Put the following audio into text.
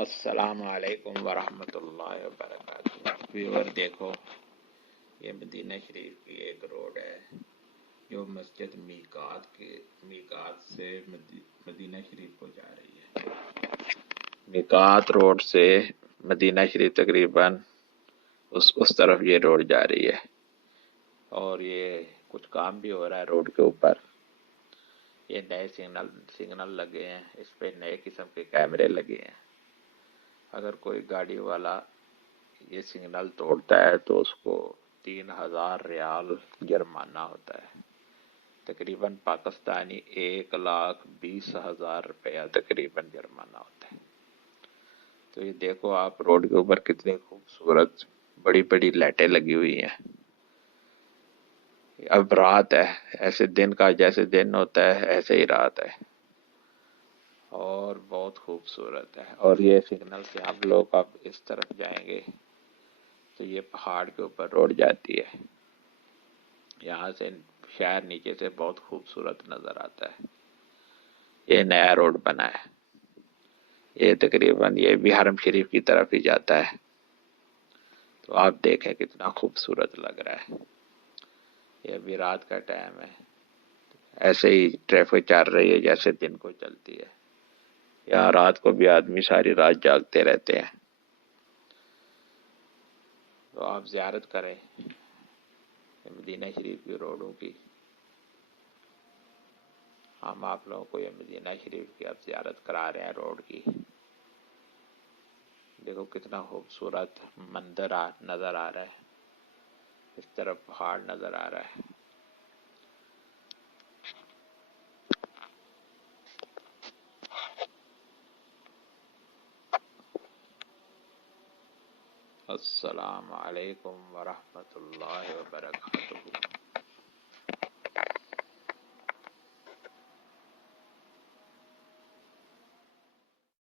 السلام علیکم ورحمۃ اللہ وبرکاتہ۔ ویور دیکھو، یہ مدینہ شریف کی ایک روڈ ہے جو مسجد میقات سے مدینہ شریف کو جا رہی ہے۔ میقات روڈ سے مدینہ شریف تقریباً اس طرف یہ روڈ جا رہی ہے، اور یہ کچھ کام بھی ہو رہا ہے روڈ کے اوپر۔ یہ نئے سگنل لگے ہیں، اس پہ نئے قسم کے کیمرے لگے ہیں۔ اگر کوئی گاڑی والا یہ سگنل توڑتا ہے تو اس کو 3000 ریال جرمانہ ہوتا ہے، تقریباً پاکستانی 1,20,000 روپیہ تقریباً جرمانہ ہوتا ہے۔ تو یہ دیکھو آپ، روڈ کے اوپر کتنی خوبصورت بڑی بڑی لائٹیں لگی ہوئی ہیں۔ اب رات ہے، ایسے دن کا جیسے دن ہوتا ہے ایسے ہی رات ہے، اور بہت خوبصورت ہے۔ اور یہ سگنل سے ہم لوگ اب اس طرف جائیں گے تو یہ پہاڑ کے اوپر روڈ جاتی ہے۔ یہاں سے شہر نیچے سے بہت خوبصورت نظر آتا ہے۔ یہ نیا روڈ بنا ہے، یہ تقریباً یہ بھی حرم شریف کی طرف ہی جاتا ہے۔ تو آپ دیکھیں کتنا خوبصورت لگ رہا ہے۔ یہ ابھی رات کا ٹائم ہے، ایسے ہی ٹریفک چل رہی ہے جیسے دن کو چلتی ہے۔ یہاں رات کو بھی آدمی ساری رات جاگتے رہتے ہیں۔ تو آپ زیارت کریں مدینہ شریف کی روڈوں کی۔ ہم آپ لوگوں کو یہ مدینہ شریف کی اب زیارت کرا رہے ہیں روڈ کی۔ دیکھو کتنا خوبصورت منظر نظر آ رہا ہے، اس طرف پہاڑ نظر آ رہا ہے۔ السلام علیکم ورحمۃ اللہ وبرکاتہ۔